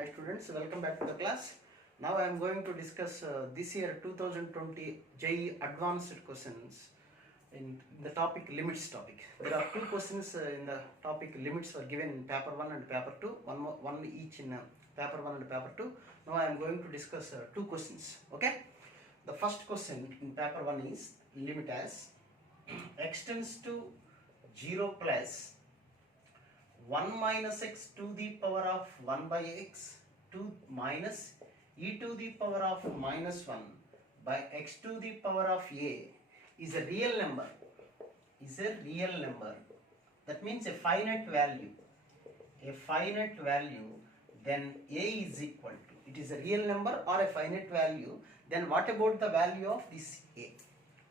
Hi students, welcome back to the class. Now I am going to discuss this year 2020 JEE advanced questions in the topic limits topic. There are two questions in the topic limits were given in paper 1 and paper 2, one each in paper 1 and paper 2. Now I am going to discuss two questions. Okay. The first question in paper 1 is limit as x tends to 0 plus 1 minus x to the power of 1 by x to minus e to the power of minus 1 by x to the power of a is a real number. That means a finite value. Then a is equal to, it is a real number or a finite value, then what about the value of this a?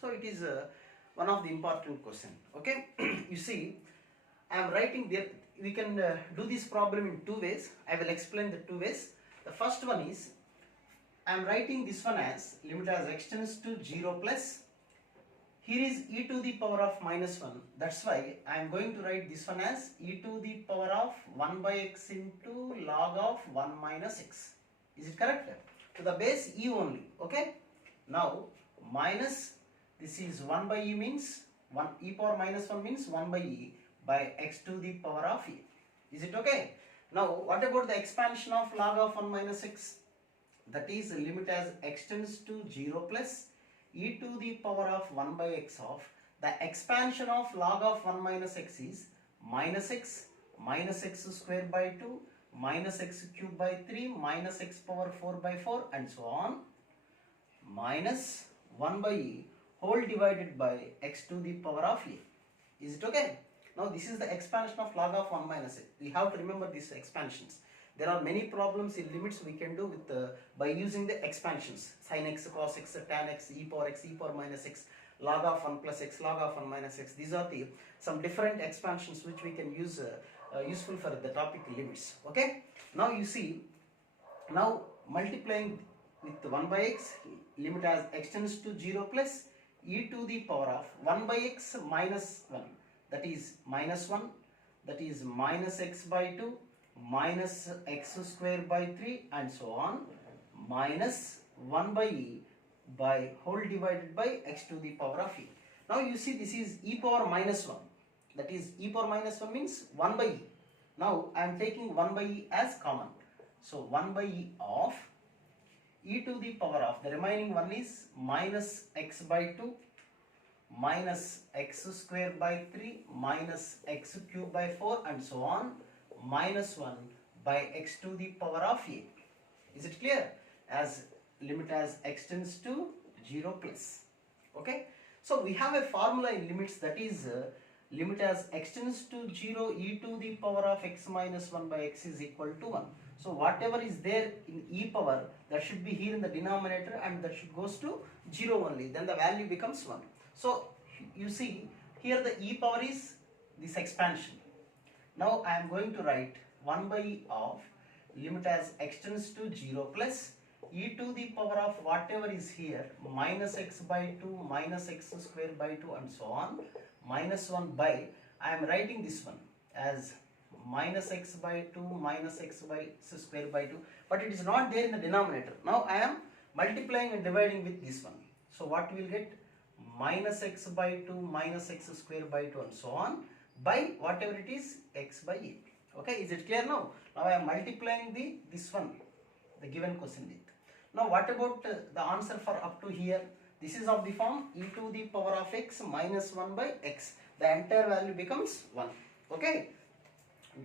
So it is one of the important question. Okay. You see, I am writing there. We can do this problem in two ways. I will explain the two ways. The first one is, I am writing this one as limit as x tends to 0 plus, here is e to the power of minus 1. That's why I am going to write this one as e to the power of 1 by x into log of 1 minus x. Is it correct? To the base e only. Okay. Now minus, this is 1 by e means 1, e power minus 1 means 1 by e by x to the power of e. Is it okay? Now what about the expansion of log of 1 minus x? That is limit as x tends to 0 plus e to the power of 1 by x of the expansion of log of 1 minus x is minus x square by 2 minus x cube by 3 minus x power 4 by 4 and so on, minus 1 by e whole divided by x to the power of e. Is it okay? Now this is the expansion of log of 1 minus x. We have to remember these expansions. There are many problems in limits we can do with by using the expansions. Sin x, cos x, tan x, e power minus x, log of 1 plus x, log of 1 minus x. These are the some different expansions which we can use useful for the topic limits. Okay. Now you see, now multiplying with 1 by x, limit as x tends to 0 plus e to the power of 1 by x minus 1. That is minus 1, that is minus x by 2, minus x square by 3 and so on, minus 1 by e by whole divided by x to the power of e. Now you see, this is e power minus 1. That is e power minus 1 means 1 by e. Now I am taking 1 by e as common. So 1 by e of e to the power of, the remaining one is minus x by 2 minus x square by 3 minus x cube by 4 and so on, minus 1 by x to the power of a. Is it clear? As limit as x tends to 0 plus. Okay. So we have a formula in limits, that is limit as x tends to 0 e to the power of x minus 1 by x is equal to 1. So whatever is there in e power, that should be here in the denominator and that should goes to 0 only. Then the value becomes 1. So you see, here the e power is this expansion. Now I am going to write 1 by e of limit as x tends to 0 plus e to the power of whatever is here minus x by 2 minus x square by 2 and so on, minus 1 by, I am writing this one as minus x by 2 minus x by square by 2, but it is not there in the denominator. Now I am multiplying and dividing with this one. So what we will get? Minus x by 2 minus x square by 2 and so on by whatever it is x by e. Okay, is it clear now? Now I am multiplying this one, the given question with. Now what about the answer for up to here? This is of the form e to the power of x minus 1 by x. The entire value becomes 1. Okay,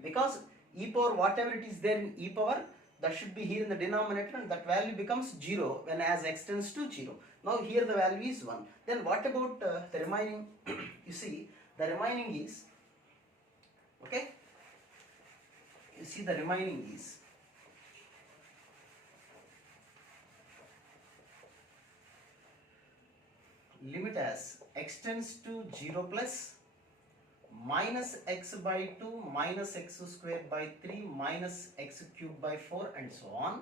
because e power whatever it is there in e power, that should be here in the denominator and that value becomes 0 when as x tends to 0. Now here the value is 1. Then what about the remaining? You see, the remaining is, okay, you see the remaining is limit as x tends to 0 plus minus x by 2 minus x square by 3 minus x cube by 4 and so on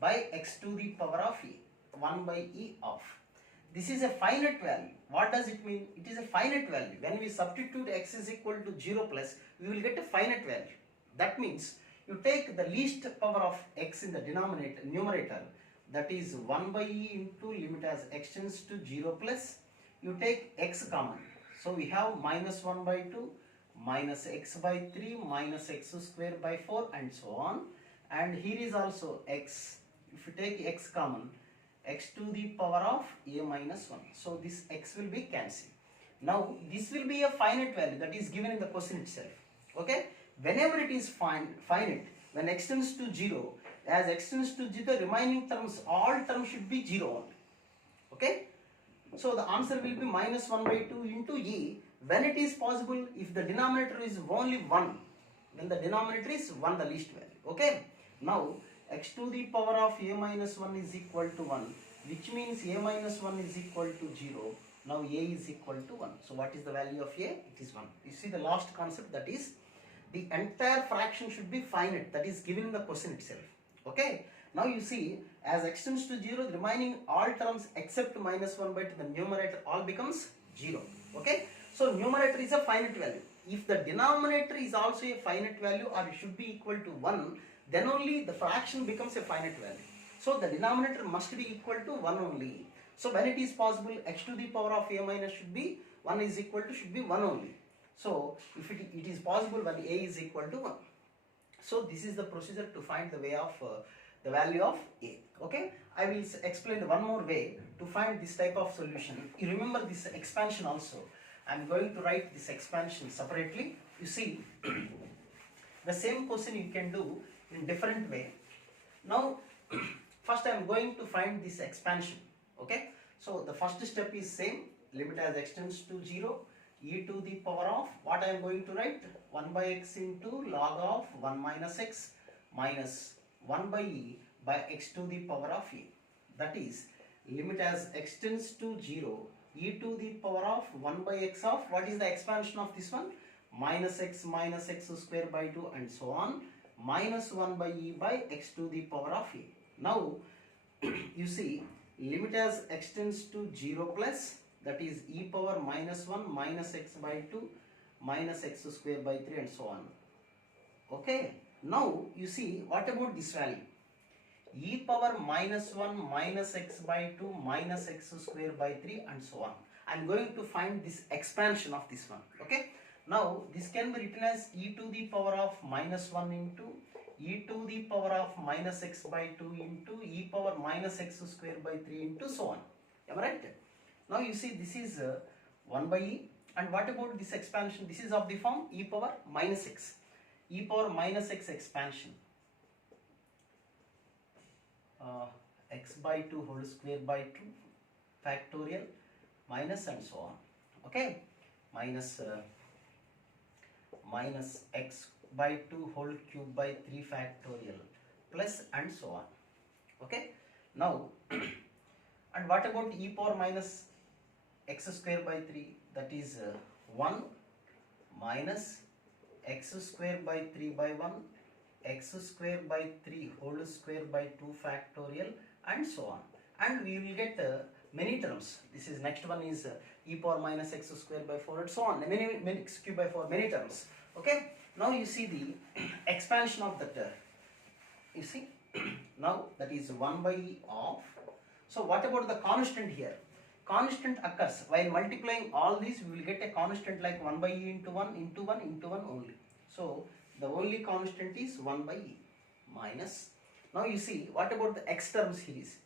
by x to the power of e, 1 by e of. This is a finite value. What does it mean? It is a finite value. When we substitute x is equal to 0 plus, we will get a finite value. That means you take the least power of x in the numerator, that is 1 by e into limit as x tends to 0 plus, you take x common. So we have minus 1 by 2, minus x by 3, minus x square by 4 and so on. And here is also x. If you take x common, x to the power of a minus 1. So this x will be cancelled. Now this will be a finite value that is given in the question itself. Okay. Whenever it is finite, when x tends to 0, as x tends to 0, the remaining terms, all terms should be 0 only. Okay. So the answer will be minus 1 by 2 into e when it is possible if the denominator is only 1. When the denominator is 1, the least value. Okay. Now x to the power of a minus 1 is equal to 1, which means a minus 1 is equal to 0. Now a is equal to 1. So what is the value of a? It is 1. You see the last concept, that is the entire fraction should be finite, that is given in the question itself. Okay. Now you see, as x tends to 0, the remaining all terms except minus 1 by 2, the numerator all becomes 0. Okay. So numerator is a finite value. If the denominator is also a finite value or it should be equal to 1, then only the fraction becomes a finite value. So the denominator must be equal to 1 only. So when it is possible, x to the power of a minus should be 1 is equal to should be 1 only. So if it is possible when a is equal to 1. So this is the procedure to find the way of the value of a. Okay. I will explain one more way to find this type of solution. You remember this expansion also. I am going to write this expansion separately. You see, the same question you can do in different way. Now, first I am going to find this expansion. Okay. So the first step is same. Limit as x tends to 0, e to the power of, what I am going to write? 1 by x into log of 1 minus x minus 1 by e by x to the power of e. That is, limit as x tends to 0, e to the power of 1 by x of, what is the expansion of this one? Minus x square by 2 and so on, minus 1 by e by x to the power of e. Now, you see, limit as x tends to 0 plus, that is e power minus 1 minus x by 2 minus x square by 3 and so on. Okay. Now, you see, what about this value? E power minus 1 minus x by 2 minus x square by 3 and so on. I am going to find this expansion of this one. Okay. Now, this can be written as e to the power of minus 1 into e to the power of minus x by 2 into e power minus x square by 3 into so on. Am I right? Now, you see, this is 1 by e. And what about this expansion? This is of the form e power minus x. E power minus x expansion. X by 2 whole square by 2 factorial minus and so on. Okay. Minus x by 2 whole cube by 3 factorial plus and so on. Okay. Now, and what about e power minus x square by 3? That is 1 minus x square by 3 by 1, x square by 3 whole square by 2 factorial and so on. And we will get many terms. This is next one is e power minus x square by 4 and so on. Many x cube by 4, many terms. Okay. Now you see the expansion of that. You see. Now that is 1 by e of. So what about the constant here? Constant occurs while multiplying all these. We will get a constant like 1 by e into 1 into 1 into 1 only. So the only constant is 1 by e minus. Now you see, what about the x terms here is?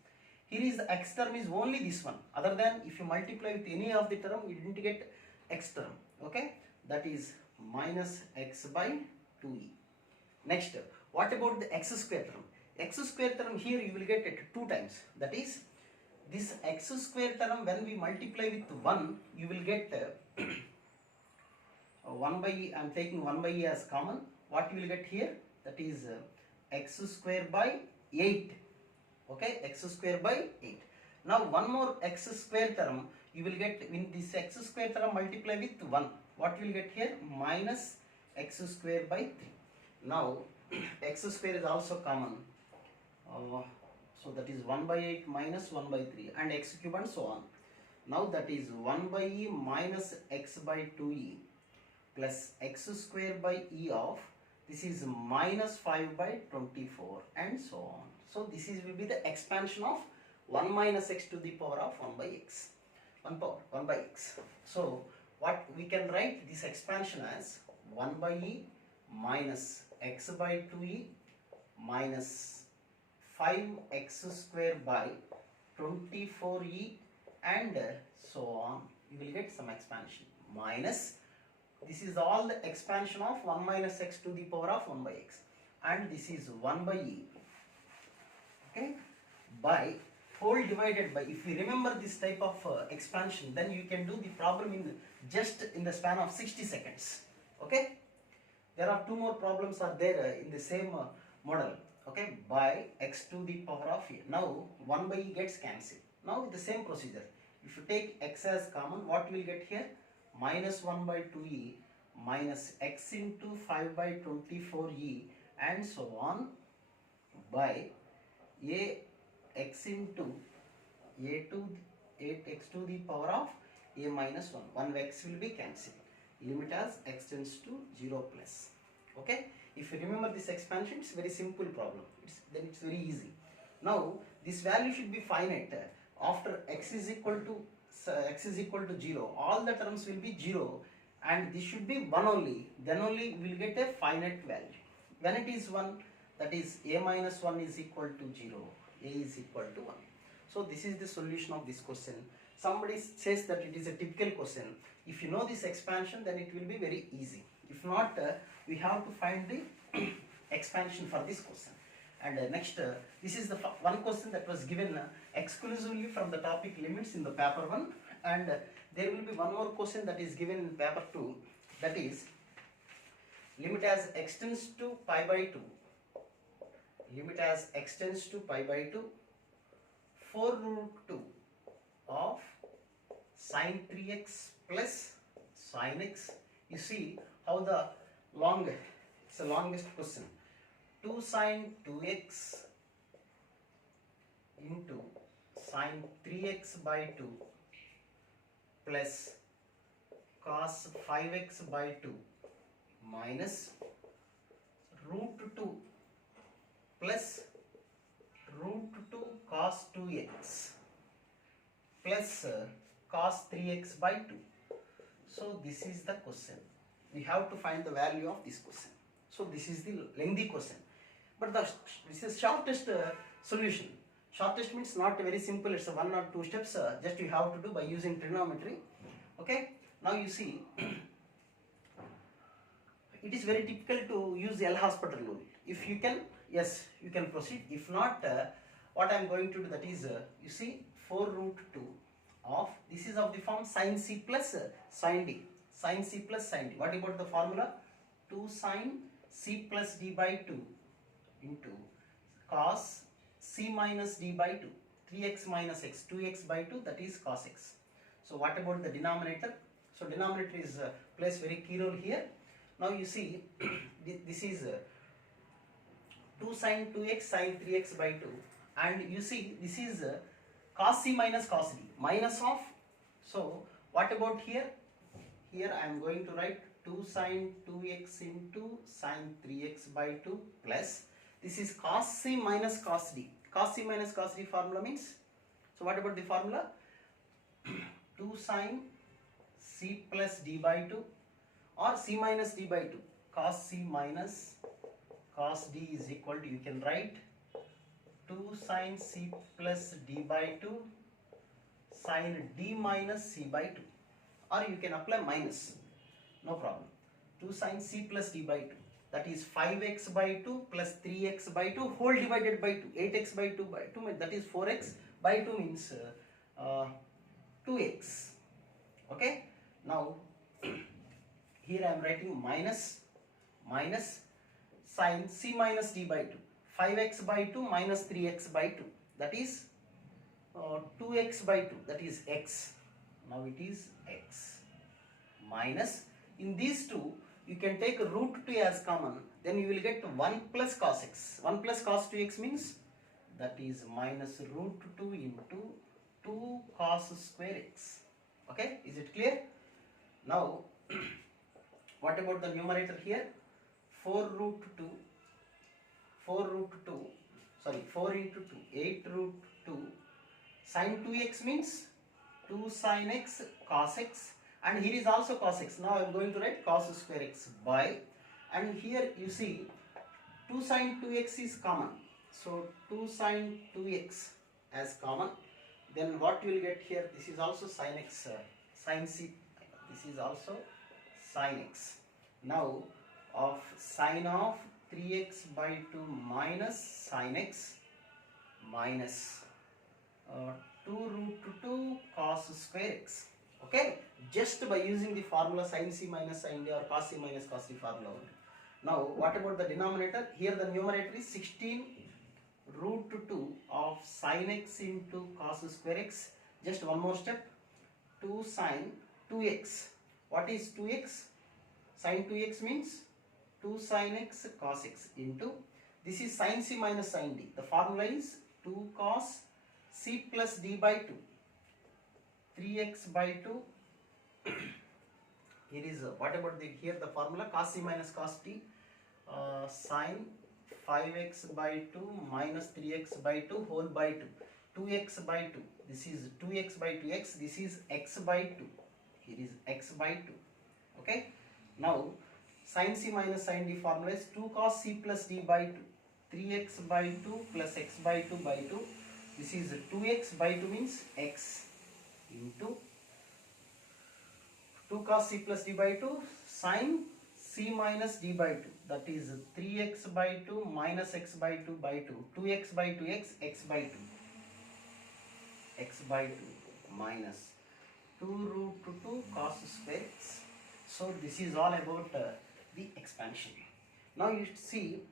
Here is the x term is only this one. Other than if you multiply with any of the term, you didn't get x term. Okay, that is minus x by 2e. Next, what about the x square term? X square term here you will get it 2 times. That is, this x square term when we multiply with 1, you will get 1 by e. I am taking 1 by e as common. What you will get here? That is x square by 8. Okay, x square by 8. Now one more x square term you will get when this x square term multiply with 1. What you will get here? Minus x square by 3. Now x square is also common. So that is 1 by 8 minus 1 by 3 and x cube and so on. Now that is 1 by e minus x by 2e plus x square by e of this is minus 5 by 24 and so on. So this is will be the expansion of 1 minus x to the power of 1 by x. 1 power 1 by x. So what we can write this expansion as 1 by e minus x by 2e minus 5x square by 24e and so on. You will get some expansion minus, this is all the expansion of 1 minus x to the power of 1 by x, and this is 1 by e, okay, by whole divided by, if you remember this type of expansion, then you can do the problem in just in the span of 60 seconds. Okay, there are two more problems are there in the same model. Okay, by x to the power of e. Now 1 by e gets cancelled. Now with the same procedure, if you take x as common, what you will get here? Minus 1 by 2e minus x into 5 by 24e and so on by a x into a to 8x to the power of a minus 1. 1 x will be cancelled. Limit as x tends to 0 plus. Okay, if you remember this expansion, it's very simple problem. Then it's very easy. Now this value should be finite. After x is equal to 0, all the terms will be 0 and this should be 1 only. Then only we will get a finite value. When it is 1, that is a minus 1 is equal to 0, a is equal to 1. So this is the solution of this question. Somebody says that it is a typical question. If you know this expansion, then it will be very easy. If not, we have to find the expansion for this question. And next, this is the one question that was given exclusively from the topic limits in the paper 1, and there will be one more question that is given in paper 2, that is limit as x tends to pi by 2, limit as x tends to pi by 2, 4 root 2 of sine 3x plus sine x. You see how the it's the longest question. 2 sine 2x into sine 3x by 2 plus cos 5x by 2 minus root 2 plus root 2 cos 2x plus cos 3x by 2. So this is the question. We have to find the value of this question. So this is the lengthy question. But this is shortest solution. Shortest means not very simple. It's a 1 or 2 steps. Just you have to do by using trigonometry. Okay. Now you see, it is very difficult to use the L-Hospital rule. If you can, yes, you can proceed. If not, what I am going to do, that is, you see, 4 root 2 of, this is of the form sin c plus sin d. Sin c plus sin d. What about the formula? 2 sin c plus d by 2 into cos c minus d by 2. 3x minus x, 2x by 2, that is cos x. So what about the denominator? So denominator is plays very key role here. Now you see, this is 2 sin 2x sin 3x by 2, and you see this is cos c minus cos d minus of. So what about here? Here I am going to write 2 sin 2x into sin 3x by 2 plus, this is cos c minus cos d. Cos c minus cos d formula means, so what about the formula? 2 sin c plus d by 2 or c minus d by 2. Cos c minus cos d is equal to, you can write 2 sin c plus d by 2 sin d minus c by 2, or you can apply minus, no problem. 2 sin c plus d by 2, that is 5x by 2 plus 3x by 2 whole divided by 2. 8x by 2 by 2, that is 4x by 2 means 2x. Okay. Now here I am writing minus sin c minus d by 2. 5x by 2 minus 3x by 2, that is 2x by 2, that is x. Now it is x minus, in these two you can take root 2 as common, then you will get 1 plus cos x. 1 plus cos 2x means, that is minus root 2 into 2 cos square x. Okay, is it clear? Now what about the numerator here? 4 root 2, 4 root 2, sorry 4 into 2, 8 root 2, sin 2x means 2 sin x cos x, and here is also cos x. Now I am going to write cos square x by, and here you see 2 sin 2x is common. So 2 sin 2x as common. Then what you will get here, this is also sin x, sin c, this is also sin x. Now of sin of 3x by 2 minus sin x minus 2 root 2 cos square x. Okay, just by using the formula sin c minus sin d or cos c minus cos d formula only. Now what about the denominator? Here the numerator is 16 root 2 of sin x into cos square x. Just one more step, 2 sin 2x. What is 2x? Sin 2x means 2 sin x cos x into, this is sin c minus sin d. The formula is 2 cos c plus d by 2, 3x by 2. Here is what about the, here the formula cos c minus cos d, sin 5x by 2 minus 3x by 2 whole by 2, 2x by 2. This is 2x by 2x, this is x by 2. Here is x by 2. Okay. Now sin c minus sin d formula is 2 cos c plus d by 2, 3x by 2 plus x by 2 by 2. This is 2x by 2 means x into 2 cos c plus d by 2 sin c minus d by 2, that is 3x by 2 minus x by 2 by 2, 2x by 2x, x by 2, x by 2 minus 2 root 2 cos square x. So this is all about the expansion. Now you see,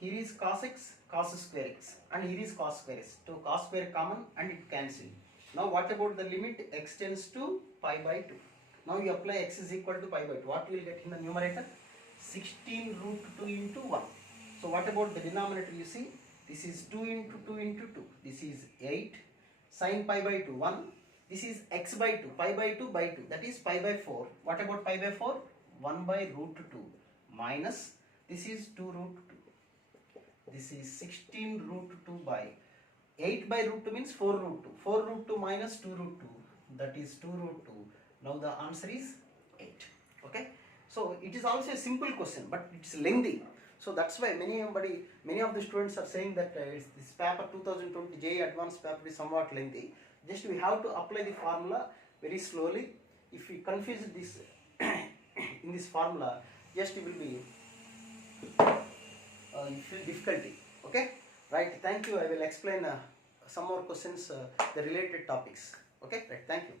here is cos x, cos square x, and here is cos square x. So cos square common and it cancels. Now what about the limit? X tends to pi by 2. Now you apply x is equal to pi by 2. What you will get in the numerator? 16 root 2 into 1. So what about the denominator? You see, this is 2 into 2 into 2. This is 8 sin pi by 2, 1. This is x by 2, pi by 2 by 2. That is pi by 4. What about pi by 4? 1 by root 2 minus, this is 2 root 2. This is 16 root 2 by 8 by root 2 means 4 root 2. 4 root 2 minus 2 root 2. That is 2 root 2. Now the answer is 8. Okay. So it is also a simple question, but it's lengthy. So that's why many of the students are saying that this paper 2020 JEE advanced paper is somewhat lengthy. Just we have to apply the formula very slowly. If we confuse this in this formula, just it will be you feel difficulty. Okay, right? Thank you. I will explain some more questions, the related topics. Okay, right? Thank you.